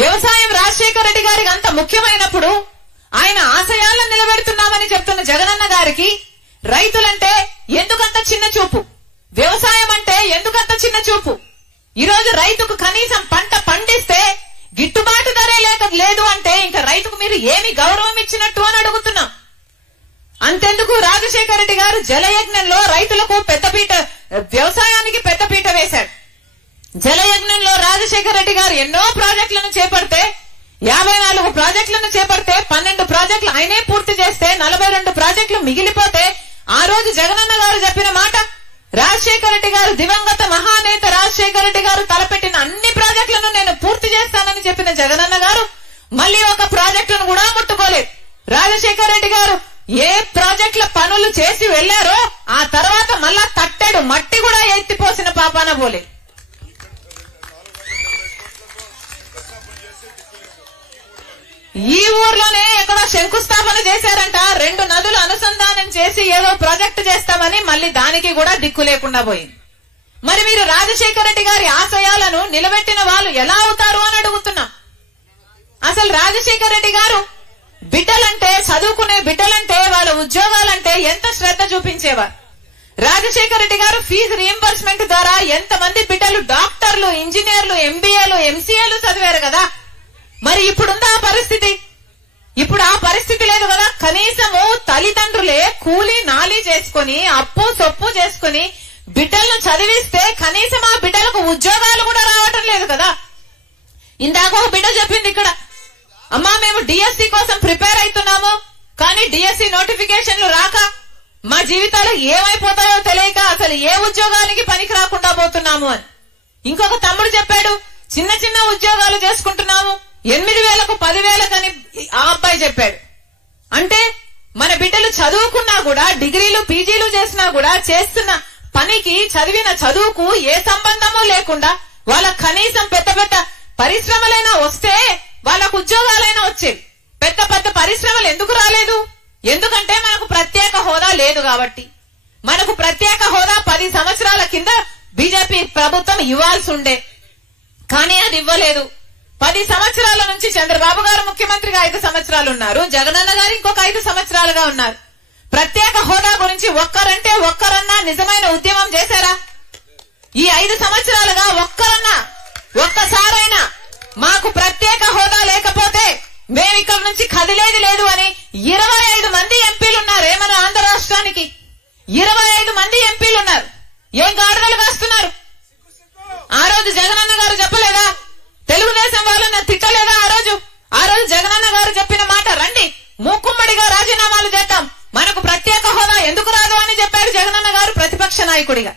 వ్యవసాయం రాజశేఖర రెడ్డి గారికి అంత ముఖ్యమైనప్పుడు ఆయన ఆశయాలను నిలబెడుతున్నామని చెప్తున్న జగనన్న గారికి రైతులంటే ఎందుకంత చిన్న చూపు, వ్యవసాయం అంటే ఎందుకంత చిన్న చూపు? ఈరోజు రైతుకు కనీసం పంట పండిస్తే గిట్టుబాటు ధరే లేదు అంటే ఇంకా రైతుకు మీరు ఏమి గౌరవం ఇచ్చినట్టు అని అడుగుతున్నాం. అంతెందుకు రాజశేఖర రెడ్డి గారు జలయజ్ఞంలో రైతులకు పెద్దపీట, వ్యవసాయానికి పెద్దపీట వేశాడు. జలయజ్ఞంలో రాజశేఖర రెడ్డి గారు ఎన్నో ప్రాజెక్టులను చేపడితే 54 ప్రాజెక్టులను చేపడితే 12 ప్రాజెక్టులు ఆయనే పూర్తి చేస్తే 42 ప్రాజెక్టులు మిగిలిపోతే ఆ రోజు జగనన్న గారు చెప్పిన మాట, రాజశేఖర రెడ్డి గారు దివంగత మహానేత రాజశేఖర రెడ్డి గారు తలపెట్టిన అన్ని ప్రాజెక్టులను నేను పూర్తి చేస్తానని చెప్పిన జగనన్న గారు మళ్ళీ ఒక ప్రాజెక్టును కూడా ముట్టుకోలేదు. రాజశేఖర రెడ్డి గారు ఏ ప్రాజెక్టుల పనులు చేసి వెళ్లారో ఆ తర్వాత మళ్ళా తట్టెడు మట్టి కూడా ఎత్తిపోసిన పాపాన పోలే. ఈ ఊర్లోనే ఎక్కడో శంకుస్థాపన చేశారంట, 2 నదులు అనుసంధానం చేసి ఏదో ప్రాజెక్టు చేస్తామని మళ్ళీ దానికి కూడా దిక్కు లేకుండా పోయింది. మరి మీరు రాజశేఖర రెడ్డి గారి ఆశయాలను నిలబెట్టిన వాళ్ళు ఎలా అవుతారు అని అడుగుతున్నాం. అసలు రాజశేఖర రెడ్డి గారు బిడ్డలంటే, చదువుకునే బిడ్డలంటే, వాళ్ళ ఉద్యోగాలంటే ఎంత శ్రద్ధ చూపించేవారు. రాజశేఖర రెడ్డి గారు ఫీజు రీయింబర్స్మెంట్ ద్వారా ఎంతమంది బిడ్డలు డాక్టర్లు, ఇంజనీర్లు, ఎంబీఏలు, ఎంసీఏలు చదివారు కదా. మరి ఇప్పుడుందా ఆ పరిస్థితి? ఇప్పుడు ఆ పరిస్థితి లేదు కదా. కనీసము తల్లిదండ్రులే కూలీ నాలి చేసుకుని అప్పు సొప్పు చేసుకుని బిడ్డలను చదివిస్తే కనీసం ఆ బిడ్డలకు ఉద్యోగాలు కూడా రావటం లేదు కదా. ఇందాక ఒక బిడ్డ చెప్పింది ఇక్కడ, అమ్మా మేము డిఎస్సి కోసం ప్రిపేర్ అవుతున్నాము, కానీ డిఎస్సి నోటిఫికేషన్లు రాక మా జీవితాలు ఏమైపోతాయో తెలియక అసలు ఏ ఉద్యోగానికి పనికి రాకుండా పోతున్నాము అని. ఇంకొక తమ్ముడు చెప్పాడు, చిన్న చిన్న ఉద్యోగాలు చేసుకుంటున్నాము 8,000కు 10,000కని ఆ అబ్బాయి చెప్పాడు. అంటే మన బిడ్డలు చదువుకున్నా కూడా, డిగ్రీలు పీజీలు చేసినా కూడా చేస్తున్న పనికి, చదివిన చదువుకు ఏ సంబంధము లేకుండా వాళ్ళకు కనీసం పెద్ద పెద్ద పరిశ్రమలైనా వస్తే వాళ్ళకు ఉద్యోగాలైనా వచ్చేవి. పెద్ద పెద్ద పరిశ్రమలు ఎందుకు రాలేదు? ఎందుకంటే మనకు ప్రత్యేక హోదా లేదు కాబట్టి. మనకు ప్రత్యేక హోదా 10 సంవత్సరాల కింద బీజేపీ ప్రభుత్వం ఇవ్వాల్సి ఉండే, కానీ అది ఇవ్వలేదు. 10 సంవత్సరాల నుంచి చంద్రబాబు గారు ముఖ్యమంత్రిగా 5 సంవత్సరాలు ఉన్నారు, జగనన్న గారు ఇంకొక 5 సంవత్సరాలుగా ఉన్నారు. ప్రత్యేక హోదా గురించి ఒక్కరంటే ఒక్కరన్నా నిజమైన ఉద్యమం చేశారా? ఈ 5 సంవత్సరాలుగా ఒక్కసారైనా మాకు ప్రత్యేక హోదా లేకపోతే మేము ఇక్కడ నుంచి కదిలేది లేదు అని 25 మంది ఎంపీలు ఉన్నారు. మన ఆంధ్ర రాష్ట్రానికి 25 మంది ఎంపీలు ఉన్నారు. ఏం గాడిదలు కాస్తున్నారు? ఆ రోజు జగనన్న గారు చెప్పలేదా? తెలుగుదేశం వాళ్ళని తిట్టలేదా? ఆ రోజు జగనన్న గారు చెప్పిన మాట, రండి మూకుమ్మడిగా రాజీనామాలు చేద్దాం, మనకు ప్రత్యేక హోదా ఎందుకు రాదు అని చెప్పారు జగనన్న గారు ప్రతిపక్ష నాయకుడిగా.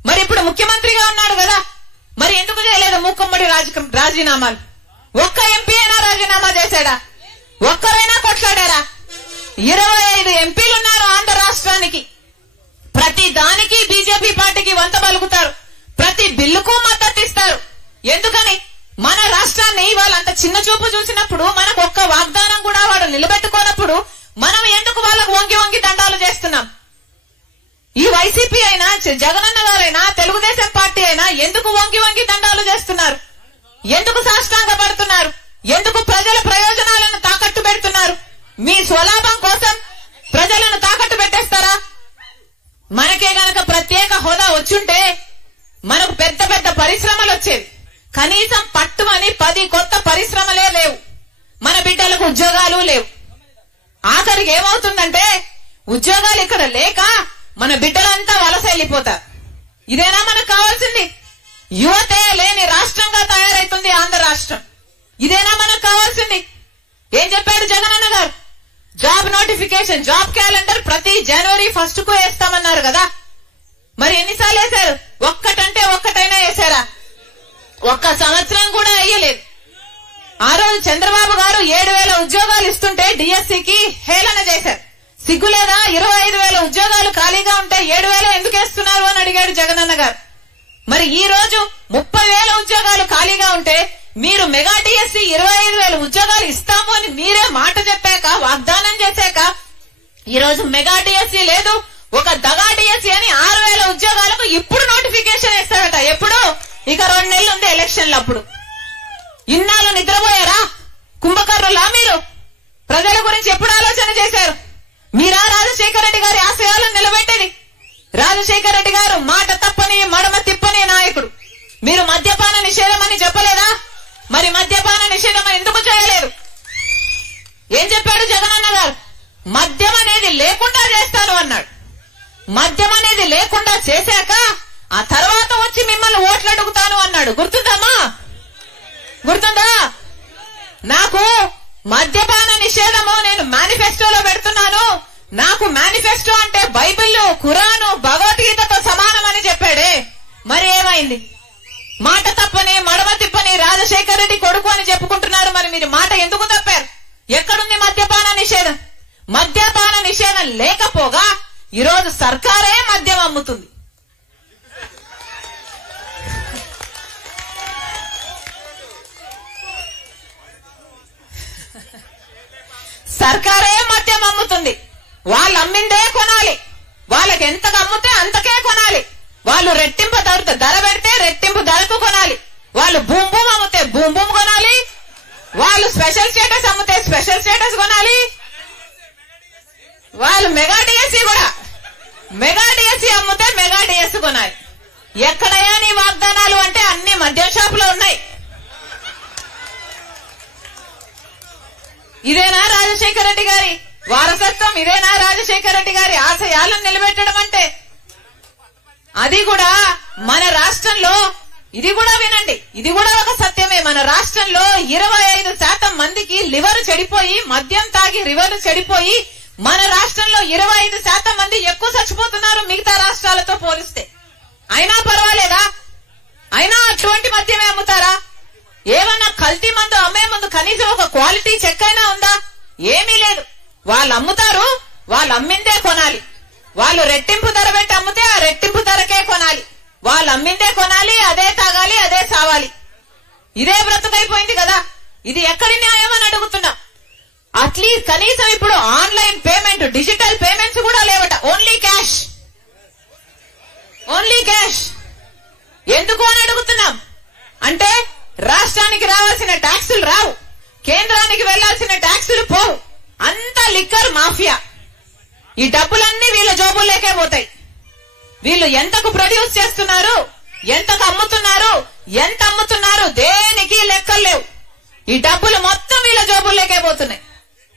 మరి ఇప్పుడు ముఖ్యమంత్రిగా ఉన్నాడు కదా, మరి ఎందుకు చేయలేదు మూకుమ్మడి రాజీనామాలు? ఒక్క ఎంపీ అయినా రాజీనామా చేశాడా? ఒక్కరైనా కొట్లాడారా? 25 ఎంపీలు ఉన్నారు ఆంధ్ర రాష్ట్రానికి. ప్రతి దానికి బీజేపీ పార్టీకి వంత పలుకుతారు, ప్రతి బిల్లుకు మద్దతు ఇస్తారు. ఎందుకని? మన రాష్ట్రాన్ని వాళ్ళంత చిన్న చూపు చూసినప్పుడు, మనకు ఒక్క వాగ్దానం కూడా వాడు నిలబెట్టుకోనప్పుడు మనం ఎందుకు వాళ్ళకు వంగి వంగి దండాలు చేస్తున్నాం? ఈ వైసీపీ అయినా, జగనన్న గారైనా, తెలుగుదేశం పార్టీ అయినా ఎందుకు వంగి వంగి దండాలు చేస్తున్నారు? ఎందుకు సాష్టాంగ పడుతున్నారు? ఎందుకు ప్రజల ప్రయోజనాలను తాకట్టు పెడుతున్నారు? మీ స్వలాభం కోసం ప్రజలను తాకట్టు పెట్టేస్తారా? మనకే గనక ప్రత్యేక హోదా వచ్చుంటే మనకు పెద్ద పెద్ద పరిశ్రమలు వచ్చేవి. కనీసం పట్టుమని 10 కొత్త పరిశ్రమలే లేవు. మన బిడ్డలకు ఉద్యోగాలు లేవు. ఆఖరికి ఏమవుతుందంటే ఉద్యోగాలు ఇక్కడ లేక మన బిడ్డలంతా వలస వెళ్ళిపోతారు. ఇదేనా మనకు కావాల్సింది? యువతే లేని రాష్ట్రంగా తయారైతుంది ఆంధ్ర రాష్ట్రం. ఇదేనా మనకు కావాల్సింది? ఏం చెప్పాడు జగనన్న గారు? జాబ్ నోటిఫికేషన్, జాబ్ క్యాలెండర్ ప్రతి జనవరి 1కు వేస్తామన్నారు కదా. మరి ఎన్నిసార్లు వేశారు? ఒక్కటంటే ఒక్కటైనా వేశారా? ఒక్క సంవత్సరం కూడా వేయలేదు. ఆ రోజు చంద్రబాబు గారు 7,000 ఉద్యోగాలు ఇస్తుంటే డిఎస్సికి హేళన చేశారు. సిగ్గులేదా? 25,000 ఉద్యోగాలు ఖాళీగా ఉంటే 7,000 ఎందుకు వేస్తున్నారు అని అడిగాడు జగనన్న గారు. మరి ఈ రోజు 30,000 ఉద్యోగాలు ఖాళీగా ఉంటే మీరు మెగా డిఎస్సి 25,000 ఉద్యోగాలు ఇస్తాము అని మీరే మాట చెప్పాక, వాగ్దానం చేశాక, ఈ రోజు మెగా డిఎస్సి లేదు, ఒక దగా డిఎస్సి అని 6,000 ఉద్యోగాలకు ఇప్పుడు నోటిఫికేషన్ ఇస్తారట. ఎప్పుడు? ఇక 2 నెలలు ఉంది ఎలక్షన్లు. అప్పుడు ఇన్నాళ్ళు నిద్రపోయారా? కుంభకర్ణులా మీరు? ప్రజల గురించి ఎప్పుడు ఆలోచన చేశారు? మీరా రాజశేఖర రెడ్డి గారి ఆశయాలను నిలబెట్టేది? రాజశేఖర రెడ్డి గారు మాట తప్పని మడమ తిప్పని నాయకుడు. మీరు మద్యపాన నిషేధం అని చెప్పలేదా? మరి మద్యపాన నిషేధం అని ఎందుకు చేయలేదు? ఏం చెప్పాడు జగనన్న గారు? మద్యం అనేది లేకుండా చేస్తాను అన్నాడు. మద్యం అనేది లేకుండా చేశాక ఆ తర్వాత వచ్చి మిమ్మల్ని ఓట్లు అడుగుతాను అన్నాడు. గుర్తుందమ్మా? గుర్తుందా? నాకు మద్యపాన నిషేధము నేను మేనిఫెస్టోలో పెడుతున్నాను. నాకు మేనిఫెస్టో అంటే బైబిల్, ఖురాను, భగవద్గీతతో సమానం అని చెప్పాడే. మరి ఏమైంది? మాట తప్పని మడమ తిప్పని రాజశేఖర రెడ్డి కొడుకు అని చెప్పుకుంటున్నారు. మరి మీరు మాట ఎందుకు తప్పారు? ఎక్కడుంది మద్యపాన నిషేధం? మద్యపాన నిషేధం లేకపోగా ఈరోజు సర్కారే మద్యం అమ్ముతుంది. సర్కారే మద్యం అమ్ముతుంది. వాళ్ళు అమ్మిందే కొనాలి. వాళ్ళకి ఎంతకు అమ్ముతే అంతకే కొనాలి. వాళ్ళు రెట్టింపు ధర పెడితే రెట్టింపు ధరకు కొనాలి. వాళ్ళు బూమ్ బూమ్ అమ్మితే బూమ్ బూమ్ కొనాలి. వాళ్ళు స్పెషల్ స్టేటస్ అమ్మితే స్పెషల్ స్టేటస్ కొనాలి. వాళ్ళు మెగా డిఎస్సీ కూడా మెగా డిఎస్సీ అమ్మితే మెగా డిఎస్సీ కొనాలి. ఎక్కడయ్యా నీ వాగ్దానాలు అంటే అన్ని మద్యం షాపులో ఉన్నాయి. ఇదేనా రాజశేఖర రెడ్డి గారి వారసత్వం? ఇదేనా రాజశేఖర రెడ్డి గారి ఆశయాలను నిలబెట్టడం అంటే? అది కూడా మన రాష్ట్రంలో, ఇది కూడా వినండి, ఇది కూడా ఒక సత్యమే. మన రాష్ట్రంలో 25% మందికి లివర్ చెడిపోయి, మద్యం తాగి లివర్ చెడిపోయి మన రాష్ట్రంలో 25% మంది ఎక్కువ చచ్చిపోతున్నారు మిగతా రాష్ట్రాలతో పోలిస్తే. అయినా పర్వాలేదా? అయినా అటువంటి మద్యమే అమ్ముతారా? ఏమన్నా కల్తీ మందు అమ్మే ముందు కనీసం ఒక క్వాలిటీ చెక్ అయినా ఉందా? ఏమీ లేదు. వాళ్ళు అమ్ముతారు, వాళ్ళు అమ్మిందే కొనాలి. వాళ్ళు రెట్టింపు ధర పెట్టి అమ్మితే ఆ రెట్టింపు ధరకే కొనాలి. వాళ్ళు అమ్మిందే కొనాలి, అదే తాగాలి, అదే సావాలి. ఇదే బ్రతుకైపోయింది కదా. ఇది ఎక్కడి న్యాయం అని అడుగుతున్నాం. అట్లీస్ట్ కనీసం ఇప్పుడు ఆన్లైన్ పేమెంట్, డిజిటల్ పేమెంట్స్ కూడా లేవట. Only cash, only cash. ఎందుకు అని అడుగుతున్నాం. అంటే రాష్ట్రానికి రావాల్సిన ట్యాక్సులు రావు, కేంద్రానికి వెళ్లాల్సిన ట్యాక్సులు పోవు. అంతా లిక్కర్ మాఫియా. ఈ డబ్బులన్నీ వీళ్ళ జోబుల్లోకే పోతాయి. వీళ్ళు ఎంతకు ప్రొడ్యూస్ చేస్తున్నారు, ఎంతకు అమ్ముతున్నారు, ఎంత అమ్ముతున్నారు, దేనికి లెక్కలు లేవు. ఈ డబ్బులు మొత్తం వీళ్ళ జోబుల్లోకే పోతున్నాయి.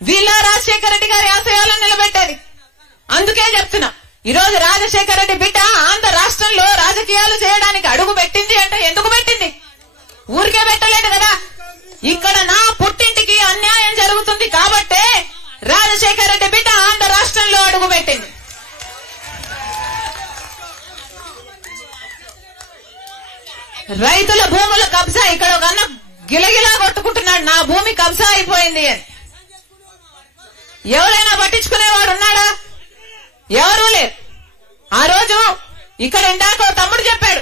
వీళ్ళ రాజశేఖర రెడ్డి గారి ఆశయాలను నిలబెట్టేది. అందుకే చెప్తున్నా, ఈ రోజు రాజశేఖర రెడ్డి బిడ్డ ఆంధ్ర రాష్ట్రంలో రాజకీయాలు చేయడానికి అడుగు పెట్టింది అంటే ఎందుకు పెట్టింది? ఊరికే పెట్టలేదు కదా. ఇక్కడ నా పుట్టింటికి అన్యాయం జరుగుతుంది కాబట్టే రాజశేఖర రెడ్డి బిడ్డ ఆంధ్ర రాష్ట్రంలో అడుగు పెట్టింది. రైతుల భూముల కబ్జా, ఇక్కడ ఒక అన్న గిలగిలా కొట్టుకుంటున్నాడు, నా భూమి కబ్జా అయిపోయింది అని. ఎవరైనా పట్టించుకునేవాడు ఉన్నాడా? ఎవరూ లేరు. ఆ రోజు ఇక్కడ ఇందాక తమ్ముడు చెప్పాడు,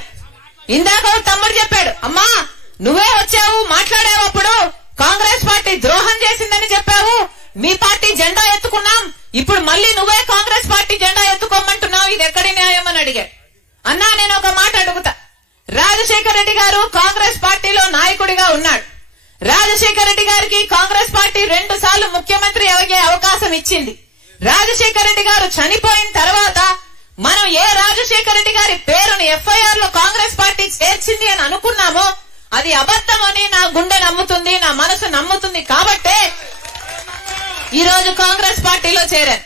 అమ్మా నువ్వే వచ్చావు మాట్లాడావు, అప్పుడు కాంగ్రెస్ పార్టీ ద్రోహం చేసిందని చెప్పావు, మీ పార్టీ జెండా ఎత్తుకున్నాం, ఇప్పుడు మళ్ళీ నువ్వే కాంగ్రెస్ పార్టీ జెండా ఎత్తుకోమంటున్నావు, ఇది ఎక్కడి న్యాయం అని అడిగాడు. అన్నా నేను ఒక మాట అడుగుతా. రాజశేఖర రెడ్డి గారు కాంగ్రెస్ పార్టీలో నాయకుడిగా ఉన్నాడు. రాజశేఖర రెడ్డి గారికి కాంగ్రెస్ పార్టీ 2 సార్లు ముఖ్యమంత్రి అయ్యే అవకాశం ఇచ్చింది. రాజశేఖర రెడ్డి గారు చనిపోయిన తర్వాత మనం ఏ రాజశేఖర రెడ్డి గారి పేరుని ఎఫ్ఐఆర్ లో కాంగ్రెస్ పార్టీ చేర్చింది అని అనుకున్నామో అది అబద్ధమని నా గుండె నమ్ముతుంది, నా మనసు నమ్ముతుంది. కాబట్టే ఈ రోజు కాంగ్రెస్ పార్టీలో చేరాను.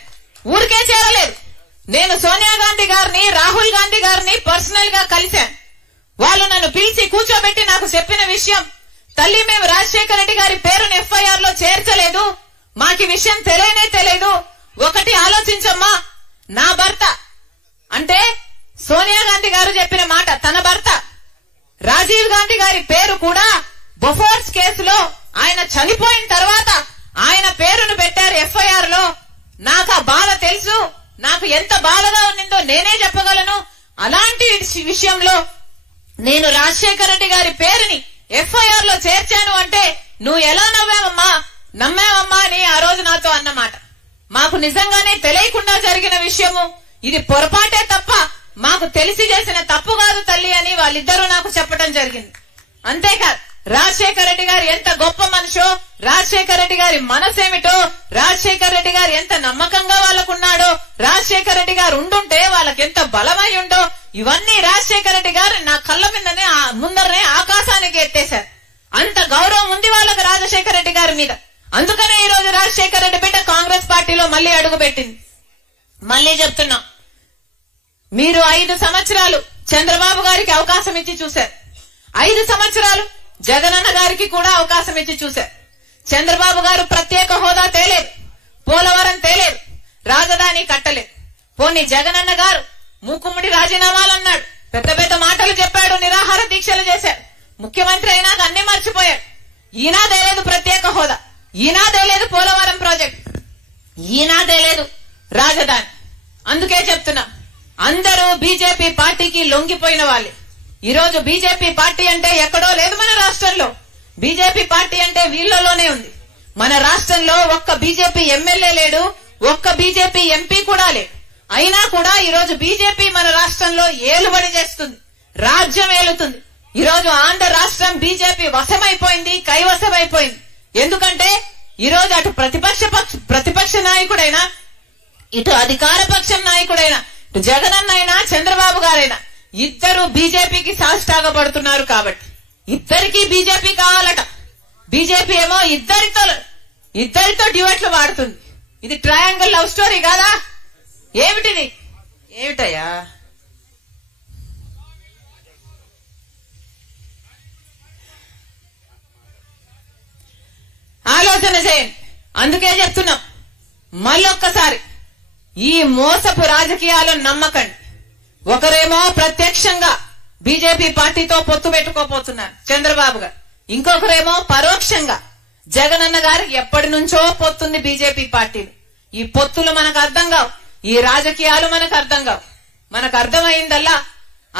ఊరికే చేరలేదు. నేను సోనియా గాంధీ గారిని, రాహుల్ గాంధీ గారిని పర్సనల్ గా కలిశాను. వాళ్ళు నన్ను పిలిచి కూర్చోబెట్టి నాకు చెప్పిన విషయం, తల్లి మేము రాజశేఖర రెడ్డి గారి పేరును ఎఫ్ఐఆర్ లో చేర్చలేదు, మాకు విషయం తెలియదు. ఒకటి ఆలోచించమ్మా, నా భర్త అంటే సోనియా గాంధీ గారు చెప్పిన మాట, తన భర్త రాజీవ్ గాంధీ గారి పేరు కూడా బొఫోర్స్ కేసులో ఆయన చనిపోయిన తర్వాత ఆయన పేరును పెట్టారు ఎఫ్ఐఆర్ లో. నాకు ఆ బాధ తెలుసు, నాకు ఎంత బాధగా ఉన్నిందో నేనే చెప్పగలను. అలాంటి విషయంలో నేను రాజశేఖర రెడ్డి గారి పేరుని ఎఫ్ఐఆర్ లో చేర్చాను అంటే నువ్వు ఎలా నమ్మావమ్మా అని ఆ రోజు నాతో అన్నమాట. మాకు నిజంగానే తెలియకుండా జరిగిన విషయము, ఇది పొరపాటే తప్ప మాకు తెలిసి చేసిన తప్పు కాదు తల్లి అని వాళ్ళిద్దరూ నాకు చెప్పడం జరిగింది. అంతేకాదు రాజశేఖర రెడ్డి గారు ఎంత గొప్ప మనిషో, రాజశేఖర రెడ్డి గారి మనసేమిటో, రాజశేఖర రెడ్డి గారు ఎంత నమ్మకంగా వాళ్ళకున్నాడో, రాజశేఖర రెడ్డి గారు ఉండుంటే వాళ్ళకి ఎంత బలమై ఉండో, ఇవన్నీ రాజశేఖర రెడ్డి గారు నా కళ్ళ మీదనే ముందరనే ఆకాశానికి ఎత్తేశారు. అంత గౌరవం ఉంది వాళ్ళకి రాజశేఖర రెడ్డి గారి మీద. అందుకనే ఈ రోజు రాజశేఖర రెడ్డి బిడ్డ కాంగ్రెస్ పార్టీలో మళ్లీ అడుగు పెట్టింది. మళ్లీ చెప్తున్నాం, మీరు 5 సంవత్సరాలు చంద్రబాబు గారికి అవకాశం ఇచ్చి చూశారు, 5 సంవత్సరాలు జగనన్న గారికి కూడా అవకాశం ఇచ్చి చూశారు. చంద్రబాబు గారు ప్రత్యేక హోదా తేలేరు, పోలవరం తేలేరు, రాజధాని కట్టలేదు. పోనీ జగనన్న గారు మూకుమ్మడి రాజీనామాలు అన్నాడు, పెద్ద పెద్ద మాటలు చెప్పాడు, నిరాహార దీక్షలు చేశాడు. ముఖ్యమంత్రి అయినాక అన్ని మర్చిపోయాడు. ఈనాదే లేదు ప్రత్యేక హోదా, ఈనాదే లేదు పోలవరం ప్రాజెక్ట్, ఈనాదే లేదు రాజధాని. అందుకే చెప్తున్నా, అందరూ బీజేపీ పార్టీకి లొంగిపోయిన వాళ్ళే. ఈ రోజు బీజేపీ పార్టీ అంటే ఎక్కడో లేదు మన రాష్ట్రంలో. బీజేపీ పార్టీ అంటే వీళ్ళలోనే ఉంది. మన రాష్ట్రంలో ఒక్క బీజేపీ ఎమ్మెల్యే లేడు, ఒక్క బీజేపీ ఎంపీ కూడా లేడు. అయినా కూడా ఈ రోజు బీజేపీ మన రాష్ట్రంలో ఏలుబడి చేస్తుంది, రాజ్యం ఏలుతుంది. ఈ రోజు ఆంధ్ర రాష్ట్రం బీజేపీ వశమైపోయింది, కైవశమైపోయింది. ఎందుకంటే ఈ రోజు అటు ప్రతిపక్ష నాయకుడైనా, ఇటు అధికార పక్షం నాయకుడైనా, ఇటు జగనన్నైనా చంద్రబాబు గారైనా ఇద్దరు బీజేపీకి సాష్టాగపడుతున్నారు. కాబట్టి ఇద్దరికి బీజేపీ కావాలట. బీజేపీ ఏమో ఇద్దరితో డ్యూయెట్లు వాడుతుంది. ఇది ట్రయాంగిల్ లవ్ స్టోరీ కాదా? ఏమిటిది? ఏమిటయ్యా? ఆలోచన చేయండి. అందుకే చెప్తున్నాం, మళ్ళొక్కసారి ఈ మోసపు రాజకీయాలను నమ్మకండి. ఒకరేమో ప్రత్యక్షంగా బీజేపీ పార్టీతో పొత్తు పెట్టుకోపోతున్నారు చంద్రబాబు గారు, ఇంకొకరేమో పరోక్షంగా జగనన్న గారికి ఎప్పటి నుంచో పొత్తుంది బీజేపీ పార్టీలు. ఈ పొత్తులు మనకు అర్థం కావు, ఈ రాజకీయాలు మనకు అర్థం కావు. మనకు అర్థమైందల్లా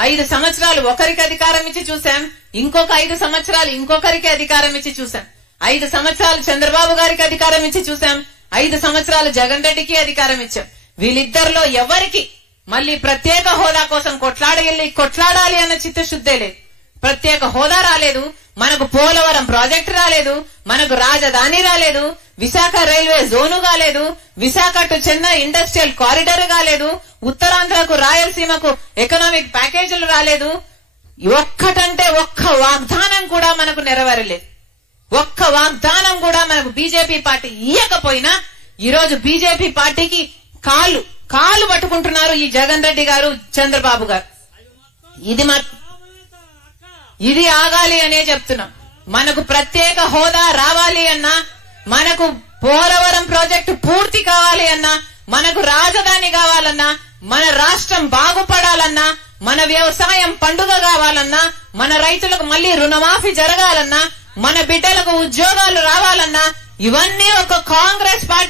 5 సంవత్సరాలు ఒకరికి అధికారం ఇచ్చి చూశాం, ఇంకొక 5 సంవత్సరాలు ఇంకొకరికి అధికారం ఇచ్చి చూశాం. 5 సంవత్సరాలు చంద్రబాబు గారికి అధికారం ఇచ్చి చూశాం, 5 సంవత్సరాలు జగన్ రెడ్డికి అధికారం ఇచ్చాం. వీళ్ళిద్దరిలో ఎవరికి మళ్లీ ప్రత్యేక హోదా కోసం కొట్లాడాలి అన్న చిత్తశుద్ధే లేదు. ప్రత్యేక హోదా రాలేదు, మనకు పోలవరం ప్రాజెక్టు రాలేదు, మనకు రాజధాని రాలేదు, విశాఖ రైల్వే జోను కాలేదు, Visakha to Chennai industrial corridor కాలేదు, ఉత్తరాంధ్రకు రాయలసీమకు ఎకనామిక్ ప్యాకేజీలు రాలేదు. ఒక్కటంటే ఒక్క వాగ్దానం కూడా మనకు నెరవేరలేదు. ఒక్క వాగ్దానం కూడా మనకు బీజేపీ పార్టీ ఇయ్యకపోయినా ఈరోజు బీజేపీ పార్టీకి కాలు పట్టుకుంటున్నారు ఈ జగన్ రెడ్డి గారు, చంద్రబాబు గారు. ఇది ఆగాలి అనే చెప్తున్నాం. మనకు ప్రత్యేక హోదా రావాలి అన్నా, మనకు పోలవరం ప్రాజెక్టు పూర్తి కావాలి అన్నా, మనకు రాజధాని కావాలన్నా, మన రాష్ట్రం బాగుపడాలన్నా, మన వ్యవసాయం పండుగ కావాలన్నా, మన రైతులకు మళ్లీ రుణమాఫీ జరగాలన్నా, మన బిడ్డలకు ఉద్యోగాలు రావాలన్నా, ఇవన్నీ ఒక కాంగ్రెస్ పార్టీ